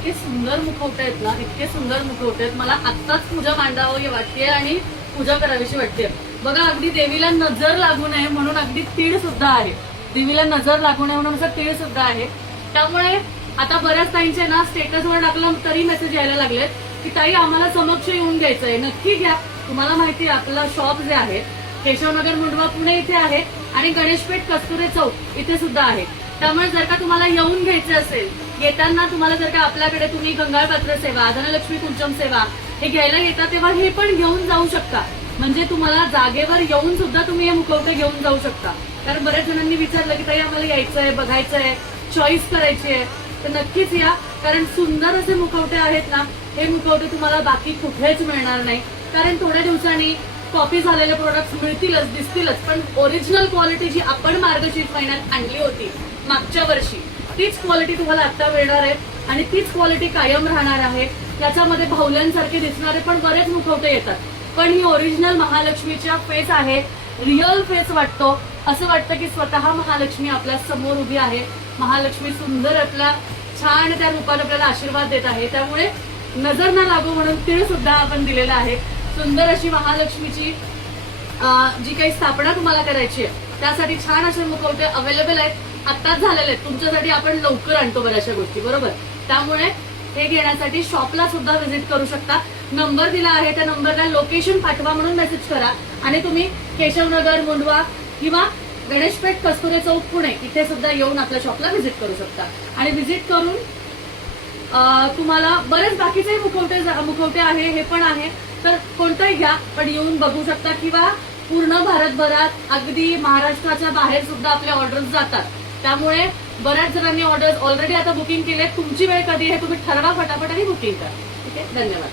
इतके सुंदर मुखवटे आहेत ना, इतके सुंदर मुखवटे आहेत. मला आत्ताच पूजा मांडावी वाटते आणि पूजा करावीशी वाटते. बघा, अगदी देवीला नजर लागू नये म्हणून अगदी तीळ सुद्धा आहे. देवीला नजर लागू नये म्हणून असं तीळ सुद्धा आहे. त्यामुळे आता बऱ्याच ताईंचे ना स्टेटसवर टाकलं तरी मेसेज यायला लागलेत की ताई आम्हाला समक्ष येऊन घ्यायचंय. नक्की घ्या. तुम्हाला माहिती आहे आपलं शॉप जे आहे केशवनगर मुंडवा पुणे इथे आहे आणि गणेशपेठ कस्तुरे चौक इथे सुद्धा आहे. त्यामुळे जर का तुम्हाला येऊन घ्यायचं असेल, येताना तुम्हाला जर का आपल्याकडे तुम्ही गंगाळपात्र सेवा, धनलक्ष्मी कुंचम सेवा हे घ्यायला येता तेव्हा हे पण घेऊन जाऊ शकता. म्हणजे तुम्हाला जागेवर येऊन सुद्धा तुम्ही हे मुखवटे घेऊन जाऊ शकता. कारण बऱ्याच जणांनी विचारलं की ताई आम्हाला यायचंय, बघायचंय, चॉईस करायची आहे, तर नक्कीच या. कारण सुंदर असे मुखवटे आहेत ना, हे मुखवटे तुम्हाला बाकी कुठेच मिळणार नाही. कारण थोड्या दिवसांनी कॉपी झालेले प्रोडक्ट्स मिळतीलच, दिसतीलच, पण ओरिजिनल क्वालिटी जी आपण मार्गशीर्ष महिन्यात आणली होती मागच्या वर्षी, तीच क्वालिटी तुम्हाला आता मिळणार आहे आणि तीच क्वालिटी कायम राहणार आहे. याच्यामध्ये भावल्यांसारखे दिसणारे पण बरेच मुखवटे येतात, पण ही ओरिजिनल महालक्ष्मीच्या फेस आहे. रिअल फेस वाटतो. असं वाटतं की स्वतः महालक्ष्मी आपल्या समोर उभी आहे. महालक्ष्मी सुंदर आपल्या छान त्या रूपाने आपल्याला आशीर्वाद देत आहे. त्यामुळे नजर न लागू म्हणून तीळ सुद्धा आपण दिलेला आहे. सुंदर अशी महालक्ष्मीची जी काही स्थापना तुम्हाला करायची आहे त्यासाठी छान असे मुखवटे अवेलेबल आहेत. आत्ताच झालेले आहेत. तुमच्यासाठी आपण लवकर आणतो बऱ्याचशा गोष्टी, बरोबर. त्यामुळे हे घेण्यासाठी शॉपला सुद्धा व्हिजिट करू शकता. नंबर दिला आहे त्या नंबरला लोकेशन पाठवा म्हणून मेसेज करा आणि तुम्ही केशवनगर मुंडवा किंवा गणेशपेठ कस्तुरे चौक पुणे इथे सुद्धा येऊन आपल्या शॉपला व्हिजिट करू शकता. आणि व्हिजिट करून तुम्हाला बरेच बाकीचे मुखवटे आहे, हे पण आहे, तर कोणताही घ्या, पण येऊन बघू शकता. किंवा पूर्ण भारतभरात अगदी महाराष्ट्राच्या बाहेर सुद्धा आपल्या ऑर्डर्स जातात. त्यामुळे बऱ्याच जणांनी ऑर्डर्स ऑलरेडी आता बुकिंग केले. तुमची वेळ कधी आहे तुम्ही ठरवा फटाफट आणि बुकिंग करा. ठीक आहे, धन्यवाद.